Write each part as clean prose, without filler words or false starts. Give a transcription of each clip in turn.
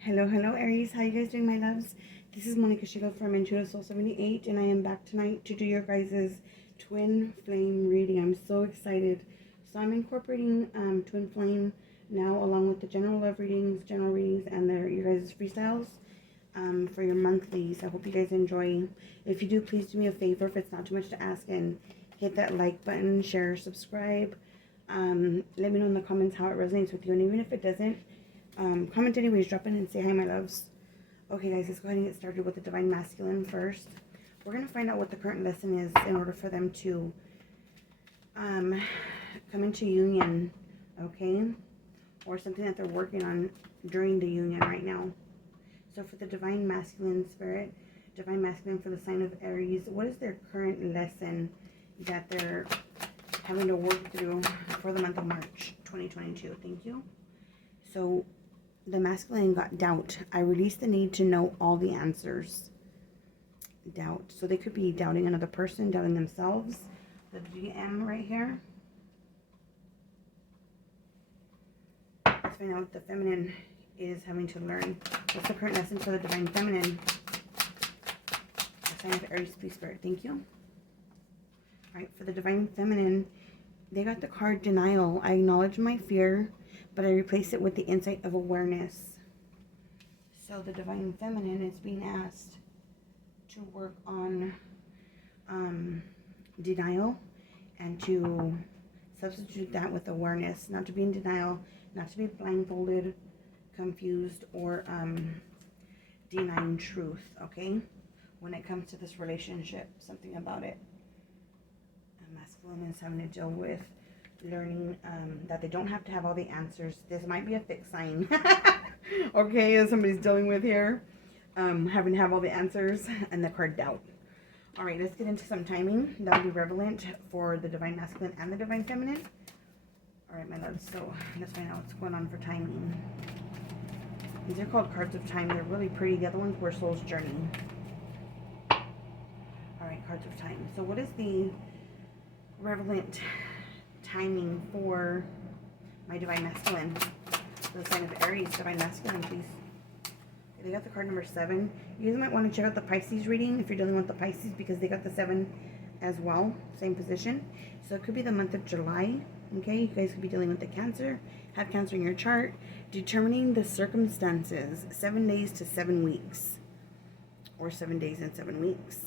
Hello, Aries. How you guys doing, my loves? This is Sheila from Intuitive Soul 78, and I am back tonight to do your guys' twin flame reading. I'm so excited. So I'm incorporating twin flame now, along with the general love readings, and your guys' freestyles for your monthlies. I hope you guys enjoy. If you do, please do me a favor, if it's not too much to ask, and hit that like button, share, subscribe. Let me know in the comments how it resonates with you, and even if it doesn't, comment anyways, drop in and say hi, my loves. Okay, guys, let's go ahead and get started with the Divine Masculine first. We're going to find out what the current lesson is in order for them to come into union, okay? Or something that they're working on during the union right now. So for the Divine Masculine spirit, Divine Masculine for the sign of Aries, what is their current lesson that they're having to work through for the month of March 2022? Thank you. So the masculine got doubt. I release the need to know all the answers. Doubt. So they could be doubting another person, doubting themselves. The GM right here. Let's find out what the feminine is having to learn. What's the current lesson for the Divine Feminine? The sign of Aries, please, Spirit. Thank you. Alright, for the Divine Feminine, they got the card Denial. I acknowledge my fear, but I replace it with the insight of awareness. So the Divine Feminine is being asked to work on denial and to substitute that with awareness. Not to be in denial, not to be blindfolded, confused, or denying truth, okay? When it comes to this relationship, something about it. Masculine is having to deal with learning that they don't have to have all the answers. This might be a fixed sign, okay, as somebody's dealing with here, having to have all the answers, and the card doubt. All right, let's get into some timing. That'll be relevant for the Divine Masculine and the Divine Feminine. All right, my loves, so let's find out what's going on for timing. These are called cards of time. They're really pretty. The other ones were Soul's Journey. All right, cards of time. So what is the relevant timing for my Divine Masculine? The sign of Aries, Divine Masculine, please. Okay, they got the card number 7. You guys might want to check out the Pisces reading if you're dealing with the Pisces, because they got the 7 as well, same position. So it could be the month of July. Okay, you guys could be dealing with the Cancer, have Cancer in your chart. Determining the circumstances, 7 days to 7 weeks, or 7 days and 7 weeks.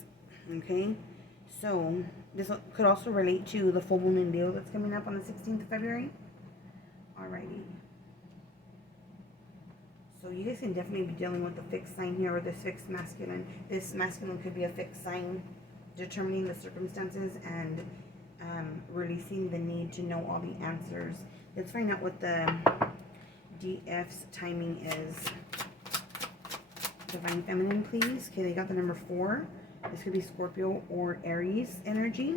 Okay, so this could also relate to the full moon in Leo that's coming up on the 16th of February. Alrighty. So you guys can definitely be dealing with the fixed sign here, or this fixed masculine. This masculine could be a fixed sign, determining the circumstances and releasing the need to know all the answers. Let's find out what the DF's timing is. Divine Feminine, please. Okay, they got the number 4. This could be Scorpio or Aries energy.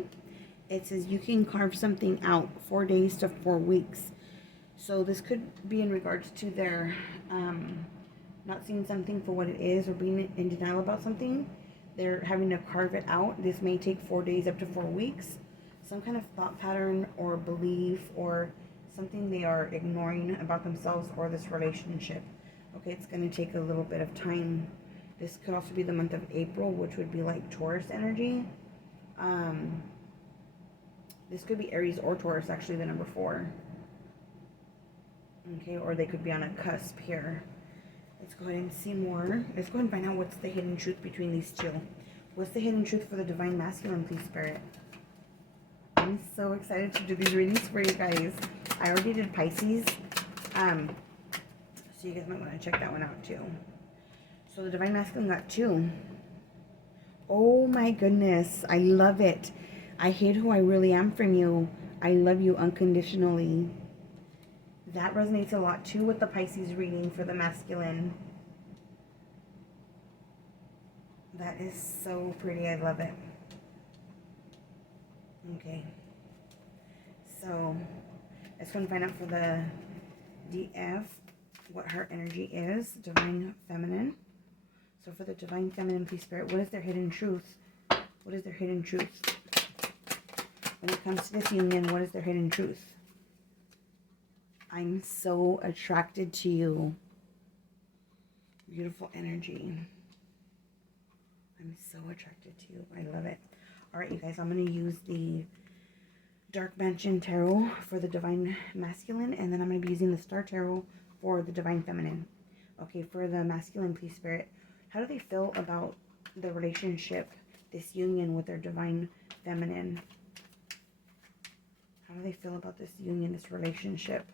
It says you can carve something out 4 days to 4 weeks. So this could be in regards to their not seeing something for what it is, or being in denial about something. They're having to carve it out. This may take 4 days up to 4 weeks. Some kind of thought pattern or belief or something they are ignoring about themselves or this relationship. Okay, it's going to take a little bit of time. This could also be the month of April, which would be like Taurus energy. This could be Aries or Taurus, actually, the number 4. Okay, or they could be on a cusp here. Let's go ahead and see more. Let's go ahead and find out what's the hidden truth between these two. What's the hidden truth for the Divine Masculine, please, Spirit? I'm so excited to do these readings for you guys. I already did Pisces. So you guys might want to check that one out too. So the Divine Masculine got 2. Oh my goodness. I love it. I hid who I really am from you. I love you unconditionally. That resonates a lot too with the Pisces reading for the masculine. That is so pretty. I love it. Okay. So let's go and find out for the DF what her energy is. Divine Feminine. So for the Divine Feminine, please, Spirit, what is their hidden truth? What is their hidden truth? When it comes to this union, what is their hidden truth? I'm so attracted to you. Beautiful energy. I'm so attracted to you. I love it. All right, you guys, I'm going to use the Dark Mansion Tarot for the Divine Masculine, and then I'm going to be using the Star Tarot for the Divine Feminine. Okay, for the masculine, please, Spirit, how do they feel about the relationship, this union with their Divine Feminine? How do they feel about this union, this relationship,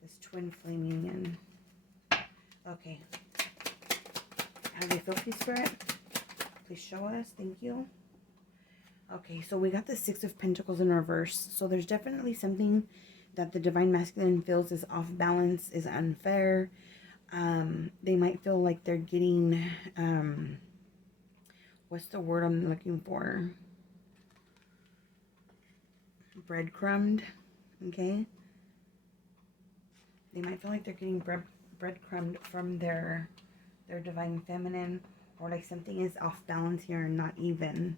this twin flame union? Okay. How do they feel, please, Spirit? Please show us. Thank you. Okay, so we got the Six of Pentacles in reverse. So there's definitely something that the Divine Masculine feels is off balance, is unfair. They might feel like they're getting, what's the word I'm looking for? Breadcrumbed, okay? They might feel like they're getting breadcrumbed from their Divine Feminine, or like something is off balance here and not even.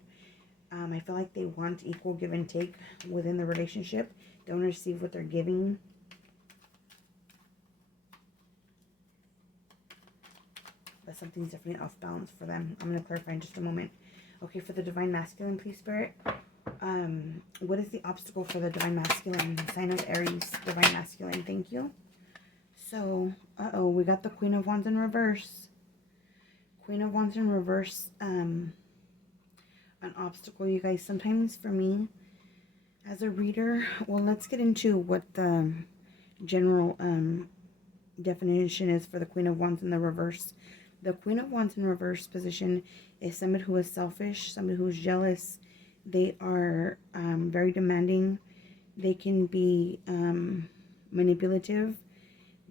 I feel like they want equal give and take within the relationship. They want to receive what they're giving. But something's definitely off balance for them. I'm going to clarify in just a moment. Okay, for the Divine Masculine, please, Spirit. What is the obstacle for the Divine Masculine? Sign of Aries, Divine Masculine. Thank you. So, we got the Queen of Wands in reverse. Queen of Wands in reverse. An obstacle, you guys. Sometimes for me, as a reader, well, let's get into what the general definition is for the Queen of Wands in the reverse. The Queen of Wands in reverse position is somebody who is selfish, somebody who is jealous. They are very demanding. They can be manipulative.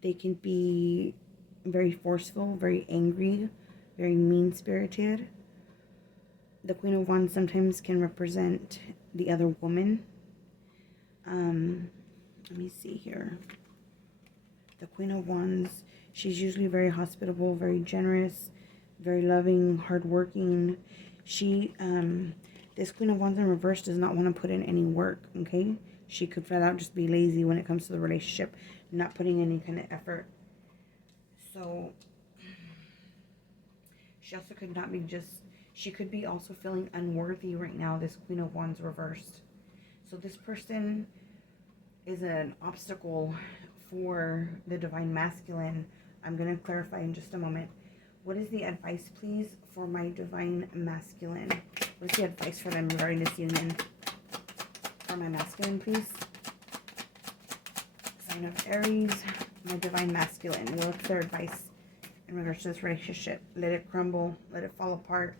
They can be very forceful, very angry, very mean-spirited. The Queen of Wands sometimes can represent the other woman. Let me see here. The Queen of Wands, she's usually very hospitable, very generous, very loving, hardworking. This Queen of Wands in reverse does not want to put in any work, okay? She could flat out just be lazy when it comes to the relationship, not putting any kind of effort. So, she also could not be she could be also feeling unworthy right now, this Queen of Wands reversed. So this person is an obstacle for the Divine Masculine. I'm going to clarify in just a moment. What is the advice, please, for my Divine Masculine? What's the advice for them regarding this union? For my Masculine, please. Sign of Aries, my Divine Masculine. What's their advice in regards to this relationship? Let it crumble. Let it fall apart.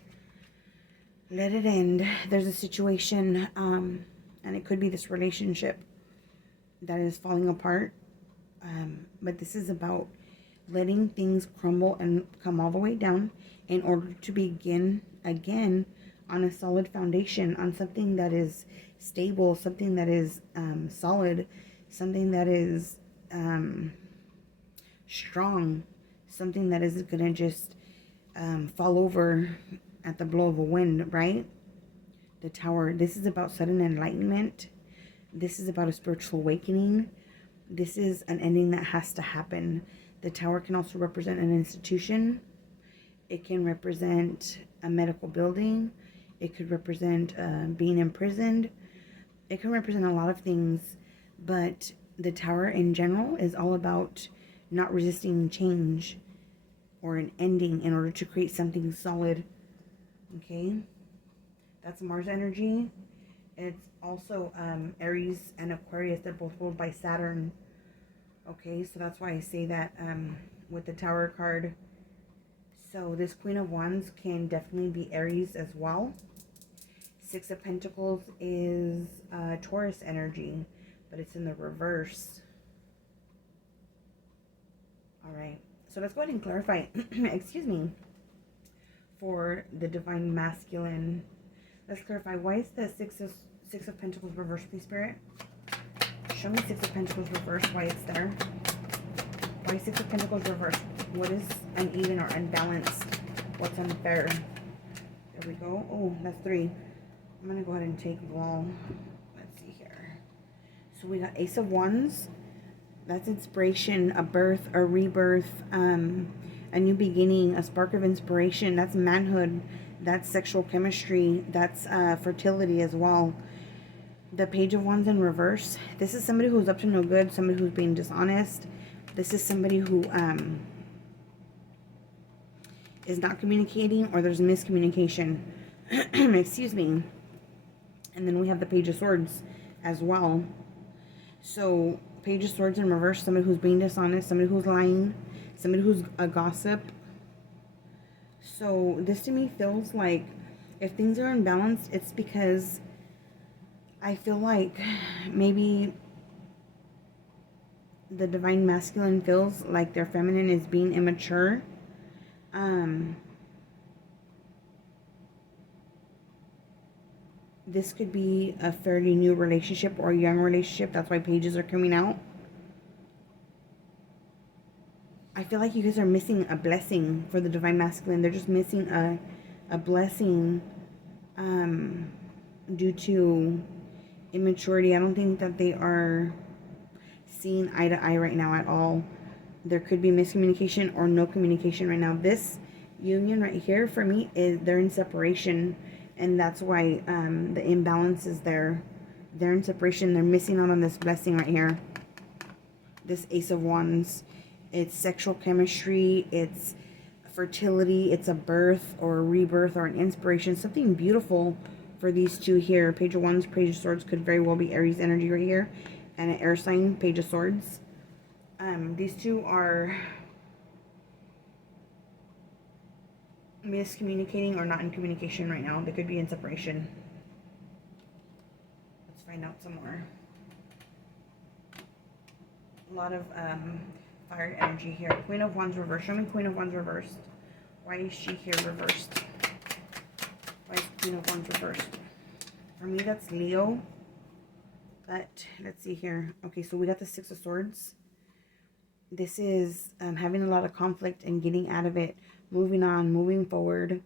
Let it end. There's a situation, and it could be this relationship that is falling apart. But this is about letting things crumble and come all the way down in order to begin again on a solid foundation, on something that is stable, something that is solid, something that is strong, something that isn't going to just fall over at the blow of a wind, right? The Tower. This is about sudden enlightenment. This is about a spiritual awakening. This is an ending that has to happen. The Tower can also represent an institution. It can represent a medical building. It could represent being imprisoned. It can represent a lot of things, but the Tower in general is all about not resisting change or an ending in order to create something solid. Okay, that's Mars energy. It's also Aries and Aquarius. They're both ruled by Saturn. Okay, so that's why I say that with the Tower card. So this Queen of Wands can definitely be Aries as well. Six of Pentacles is Taurus energy, but it's in the reverse. All right, so let's go ahead and clarify. Excuse me. For the Divine Masculine, let's clarify. Why is the Six of Pentacles reversed, please, Spirit? Show me Six of Pentacles reversed. Why it's there? Why Six of Pentacles reversed? What is uneven or unbalanced? What's unfair? There we go. Oh, that's 3. I'm gonna go ahead and take them all. Let's see here. So we got Ace of Wands. That's inspiration, a birth, a rebirth, an a new beginning, a spark of inspiration. That's manhood, that's sexual chemistry, that's fertility as well. The Page of Wands in reverse. This is somebody who's up to no good, somebody who's being dishonest. This is somebody who is not communicating, or there's miscommunication. Excuse me. And then we have the Page of Swords as well. So, Page of Swords in reverse, somebody who's being dishonest, somebody who's lying, somebody who's a gossip. So, this to me feels like if things are imbalanced, it's because I feel like maybe the Divine Masculine feels like their feminine is being immature. This could be a fairly new relationship or a young relationship. That's why pages are coming out. I feel like you guys are missing a blessing for the Divine Masculine. They're just missing a blessing due to immaturity. I don't think that they are seeing eye to eye right now at all. There could be miscommunication or no communication right now. This union right here for me is they're in separation, and that's why the imbalance is there. They're in separation. They're missing out on this blessing right here. This Ace of Wands. It's sexual chemistry. It's fertility. It's a birth or a rebirth or an inspiration. Something beautiful for these two here. Page of Wands, Page of Swords could very well be Aries energy right here. And an air sign, Page of Swords. These two are miscommunicating or not in communication right now. They could be in separation. Let's find out some more. A lot of fire energy here. Queen of Wands reversed. Show me Queen of Wands reversed. Why is she here reversed? Why is Queen of Wands reversed? For me, that's Leo. But let's see here. Okay, so we got the Six of Swords. This is having a lot of conflict and getting out of it, moving on, moving forward,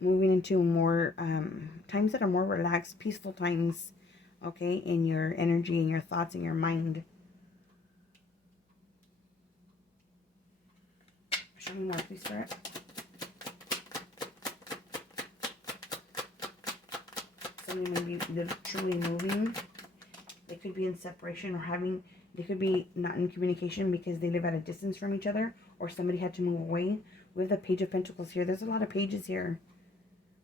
moving into more times that are more relaxed, peaceful times, okay, in your energy, in your thoughts, in your mind. Show me more, please, Spirit. Somebody may be literally moving. They could be in separation or having... They could be not in communication because they live at a distance from each other, or somebody had to move away. We have the Page of Pentacles here. There's a lot of pages here.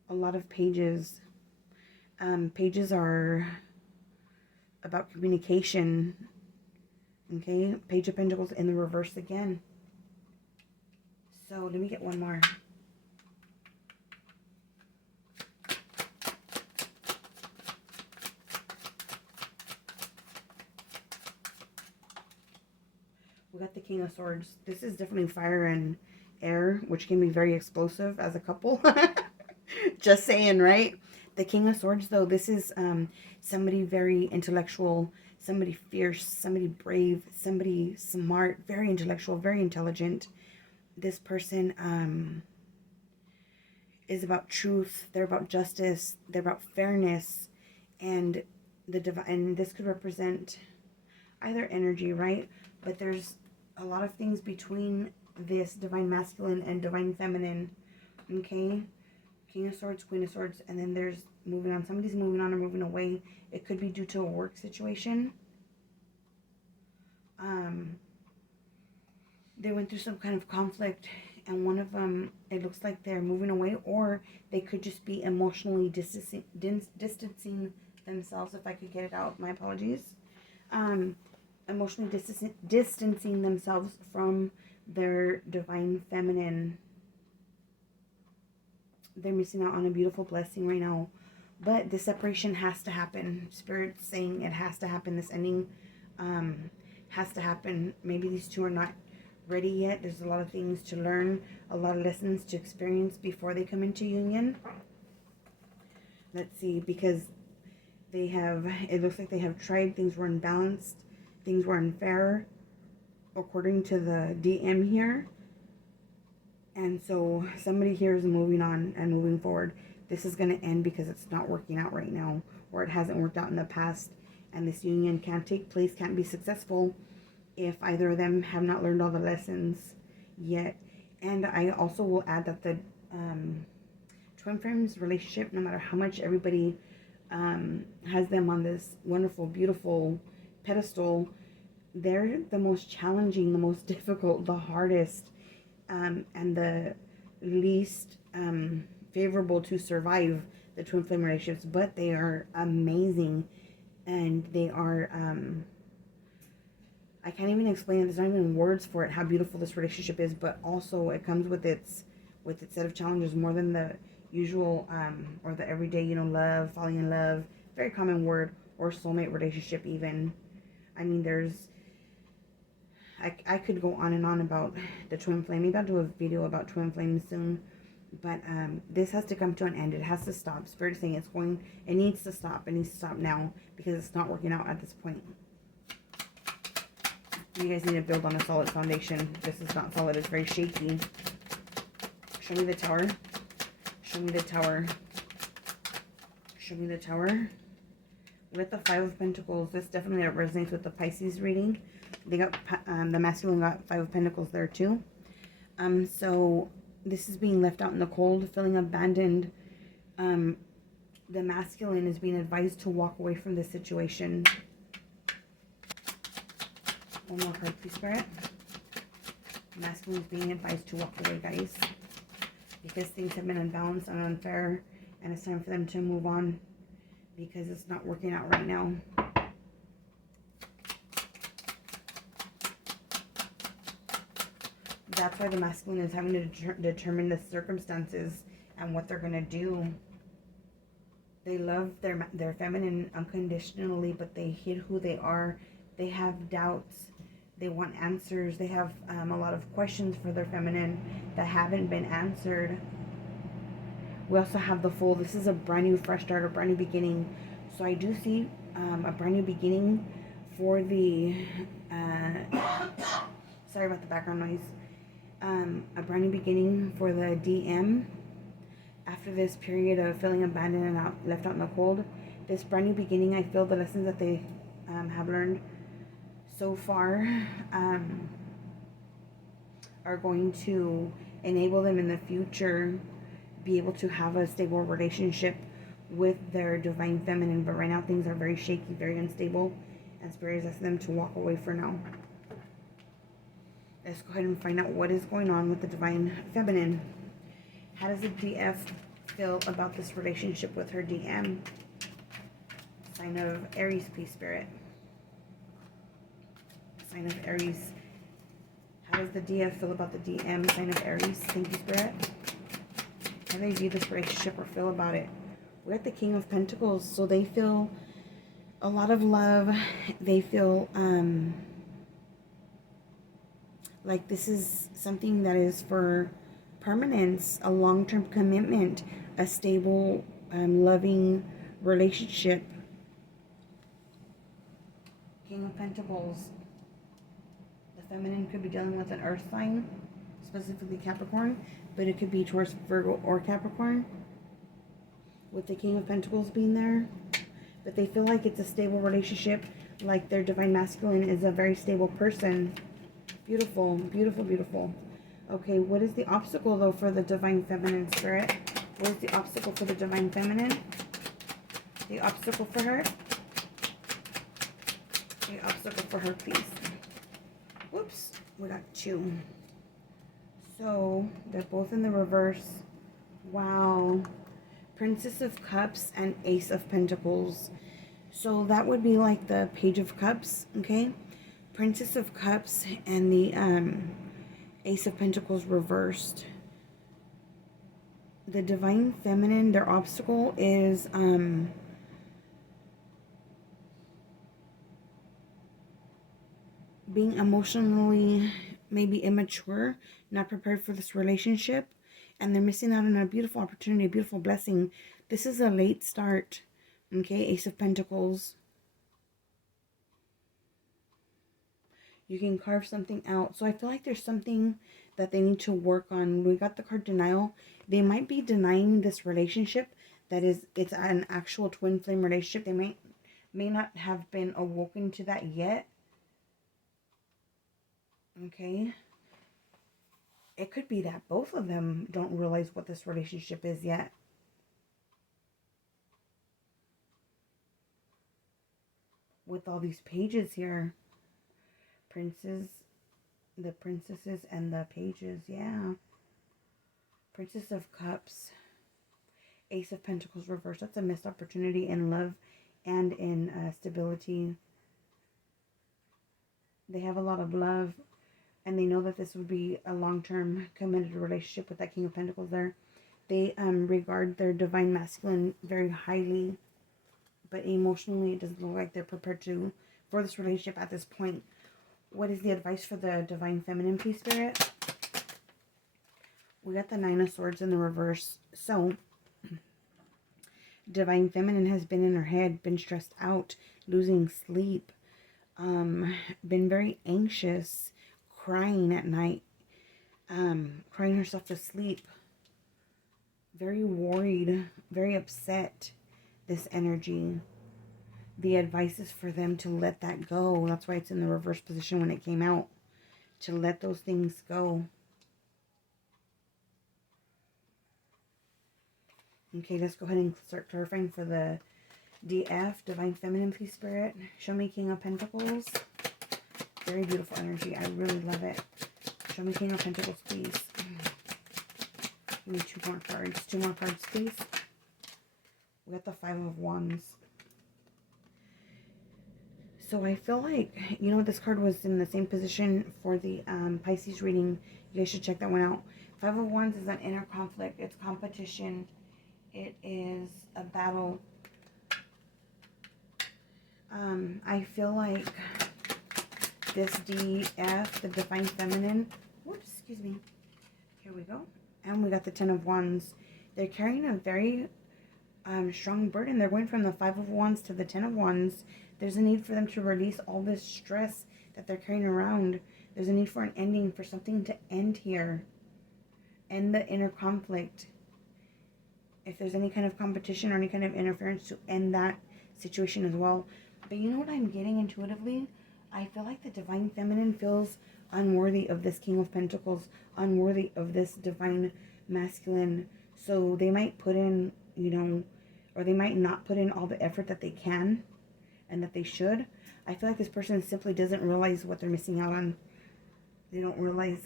A lot of pages. Pages are about communication. Okay, Page of Pentacles in the reverse again. So let me get one more. We got the King of Swords. This is definitely fire and air, which can be very explosive as a couple. Just saying, right? The King of Swords, though, this is somebody very intellectual, somebody fierce, somebody brave, somebody smart, very intellectual, very intelligent. This person is about truth. They're about justice. They're about fairness. And and this could represent either energy, right? But there's a lot of things between this Divine Masculine and Divine Feminine. Okay? King of Swords, Queen of Swords, and then there's moving on. Somebody's moving on or moving away. It could be due to a work situation. They went through some kind of conflict, and one of them, it looks like they're moving away, or they could just be emotionally distancing themselves. If I could get it out, my apologies. Emotionally distancing themselves from their Divine Feminine. They're missing out on a beautiful blessing right now. But the separation has to happen. Spirit's saying it has to happen. This ending has to happen. Maybe these two are not ready yet. There's a lot of things to learn, a lot of lessons to experience before they come into union. Let's see, because they have, it looks like they have tried. Things were unbalanced. Things were unfair, according to the DM here. And so somebody here is moving on and moving forward. This is going to end because it's not working out right now, or it hasn't worked out in the past. And this union can't take place, can't be successful if either of them have not learned all the lessons yet. And I also will add that the twin flames relationship, no matter how much everybody has them on this wonderful, beautiful pedestal, they're the most challenging, the most difficult, the hardest, and the least favorable to survive the twin flame relationships. But they are amazing, and they are I can't even explain it. There's not even words for it, how beautiful this relationship is. But also it comes with its set of challenges, more than the usual or the everyday, love, falling in love, very common word, or soulmate relationship even. I mean, I could go on and on about the twin flame. Maybe I'll do a video about twin flames soon. But this has to come to an end. It has to stop. Spirit is saying it needs to stop. It needs to stop now, because it's not working out at this point. You guys need to build on a solid foundation. This is not solid. It's very shaky. Show me the Tower. Show me the Tower. Show me the Tower. With the Five of Pentacles, this definitely resonates with the Pisces reading. They got the masculine got Five of Pentacles there too. So this is being left out in the cold, feeling abandoned. The masculine is being advised to walk away from this situation. One more card, please, Spirit. Masculine is being advised to walk away, guys, because things have been unbalanced and unfair, and it's time for them to move on, because it's not working out right now. That's why the masculine is having to determine the circumstances and what they're going to do. They love their feminine unconditionally, but they hid who they are. They have doubts. They want answers. They have a lot of questions for their feminine that haven't been answered. We also have the Fool. This is a brand new, fresh start, a brand new beginning. So I do see a brand new beginning for the... sorry about the background noise. A brand new beginning for the DM. After this period of feeling abandoned and left out in the cold, this brand new beginning, I feel the lessons that they have learned so far are going to enable them in the future be able to have a stable relationship with their divine feminine. But right now things are very shaky, very unstable, and Spirit is asking them to walk away for now. Let's go ahead and find out what is going on with the divine feminine. How does the DF feel about this relationship with her DM? Sign of Aries, please, Spirit. Sign of Aries. How does the DF feel about the DM? Sign of Aries. Thank you, Spirit. How do they view this relationship or feel about it? We're at the King of Pentacles, so they feel a lot of love. They feel like this is something that is for permanence, a long-term commitment, a stable, loving relationship. King of Pentacles. The feminine could be dealing with an earth sign, specifically Capricorn, but it could be towards Virgo or Capricorn, with the King of Pentacles being there. But they feel like it's a stable relationship, like their divine masculine is a very stable person. Beautiful, beautiful, beautiful. Okay, what is the obstacle, though, for the divine feminine, Spirit? What is the obstacle for the divine feminine? The obstacle for her? The obstacle for her, please. Whoops, we got two. So, they're both in the reverse. Wow. Princess of Cups and Ace of Pentacles. So, that would be like the Page of Cups, okay? Princess of Cups and the Ace of Pentacles reversed. The divine feminine, their obstacle is being emotionally maybe immature, not prepared for this relationship, and they're missing out on a beautiful opportunity, a beautiful blessing. This is a late start, okay? Ace of Pentacles. You can carve something out. So I feel like there's something that they need to work on. We got the card Denial. They might be denying this relationship. That is, it's an actual twin flame relationship. They may not have been awoken to that yet. Okay. it could be that both of them don't realize what this relationship is yet. With all these pages here. Princes, the princesses and the pages, yeah. Princess of Cups. Ace of Pentacles reversed. That's a missed opportunity in love and in stability. They have a lot of love, and they know that this would be a long-term committed relationship with that King of Pentacles there. They regard their divine masculine very highly, but emotionally it doesn't look like they're prepared for this relationship at this point. What is the advice for the divine feminine, please, Spirit? We got the Nine of Swords in the reverse. So, divine feminine has been in her head, been stressed out, losing sleep, been very anxious, crying at night, crying herself to sleep, very worried, very upset, this energy. The advice is for them to let that go. That's why it's in the reverse position when it came out. To let those things go. Okay, let's go ahead and start clarifying for the DF, Divine Feminine, please, Spirit. Show me King of Pentacles. Very beautiful energy. I really love it. Show me King of Pentacles, please. Give me 2 more cards. 2 more cards, please. We got the Five of Wands. So I feel like, you know, this card was in the same position for the Pisces reading. You guys should check that one out. Five of Wands is an inner conflict. It's competition. It is a battle. I feel like this DF, the Divine Feminine, whoops, excuse me. Here we go. And we got the Ten of Wands. They're carrying a very strong burden. They're going from the Five of Wands to the Ten of Wands. There's a need for them to release all this stress that they're carrying around. There's a need for an ending, for something to end here. End the inner conflict. If there's any kind of competition or any kind of interference, to end that situation as well. But you know what I'm getting intuitively? I feel like the Divine Feminine feels unworthy of this King of Pentacles, unworthy of this Divine Masculine. So they might put in, you know, or they might not put in all the effort that they can and that they should. I feel like this person simply doesn't realize what they're missing out on. They don't realize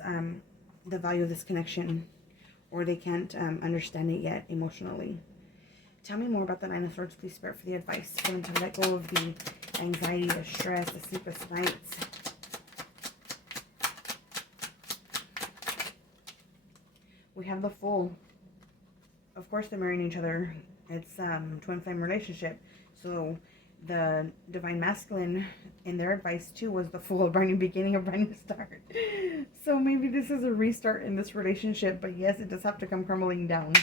the value of this connection, or they can't understand it yet emotionally. Tell me more about the Nine of Swords, please, Spirit, for the advice. For them to let go of the anxiety, the stress, the sleepless nights. We have the Fool. Of course, they're marrying each other. It's twin flame relationship. So the Divine Masculine, in their advice too, was the Fool, a brand new beginning, a brand new start. So maybe this is a restart in this relationship, but yes, it does have to come crumbling down.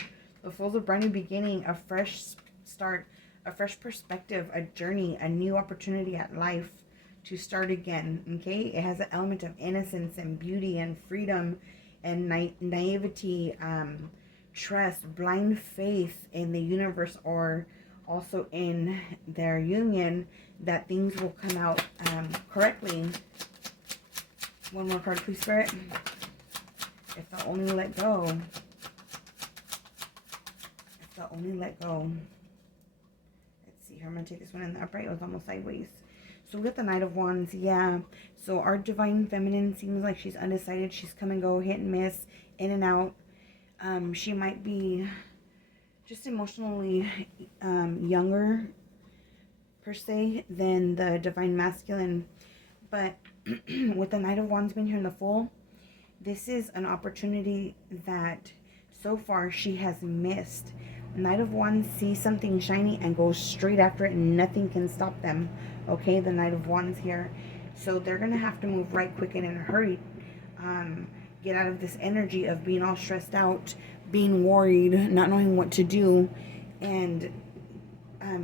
The Fool's a brand new beginning, a fresh start, a fresh perspective, a journey, a new opportunity at life to start again, okay? It has an element of innocence and beauty and freedom and naivety, trust, blind faith in the universe, or also in their union, that things will come out correctly. One more card, please, Spirit. If they'll only let go. If they'll only let go. Let's see here. I'm going to take this one in the upright. It was almost sideways. So we got the Knight of Wands. Yeah. So our Divine Feminine seems like she's undecided. She's come and go, hit and miss, in and out. She might be just emotionally younger, per se, than the Divine Masculine. But with the Knight of Wands being here in the Fool, this is an opportunity that so far she has missed. Knight of Wands sees something shiny and goes straight after it, and nothing can stop them. Okay, the Knight of Wands here. So they're going to have to move right quick and in a hurry. Get out of this energy of being all stressed out, being worried, not knowing what to do, and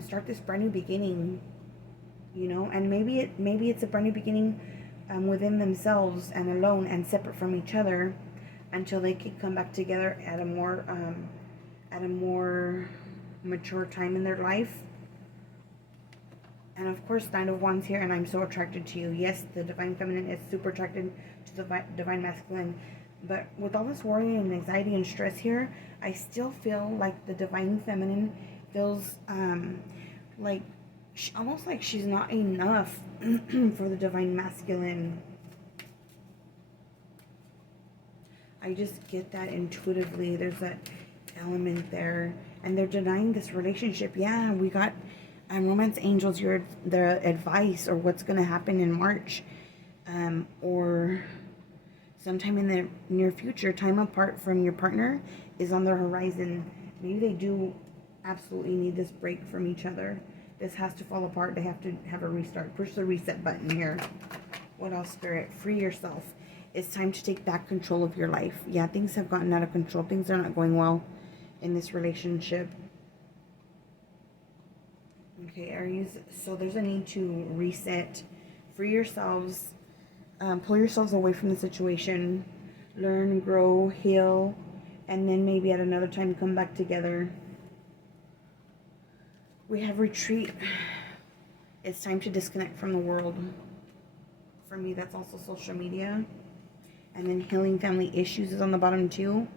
start this brand new beginning, you know. And maybe it's a brand new beginning within themselves and alone and separate from each other, until they can come back together at a more mature time in their life. And of course, Nine of Wands here, and I'm so attracted to you. Yes, the Divine Feminine is super attracted to the Divine Masculine. But with all this worry and anxiety and stress here, I still feel like the divine feminine feels like almost like she's not enough for the divine masculine. I just get that intuitively. There's that element there. And they're denying this relationship. Yeah, we got romance angels, their advice or what's going to happen in March. Or sometime in the near future, time apart from your partner is on their horizon. Maybe they do absolutely need this break from each other. This has to fall apart. They have to have a restart. Push the reset button here. What else, Spirit? Free yourself. It's time to take back control of your life. Yeah, things have gotten out of control. Things are not going well in this relationship. Okay, Aries. So there's a need to reset. Free yourselves. Pull yourselves away from the situation. Learn, grow, heal. And then maybe at another time come back together. We have retreat. It's time to disconnect from the world. For me, that's also social media. And then healing family issues is on the bottom too.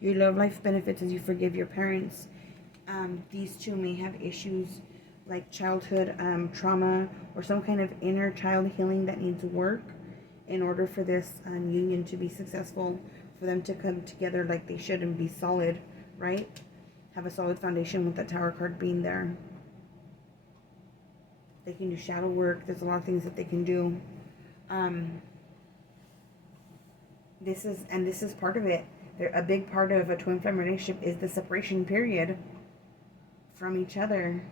Your love life benefits as you forgive your parents. These two may have issues like childhood trauma or some kind of inner child healing that needs work in order for this union to be successful, for them to come together like they should and be solid, right? Have a solid foundation with that Tower card being there. They can do shadow work. There's a lot of things that they can do. This is part of it. A big part of a twin flame relationship is the separation period from each other.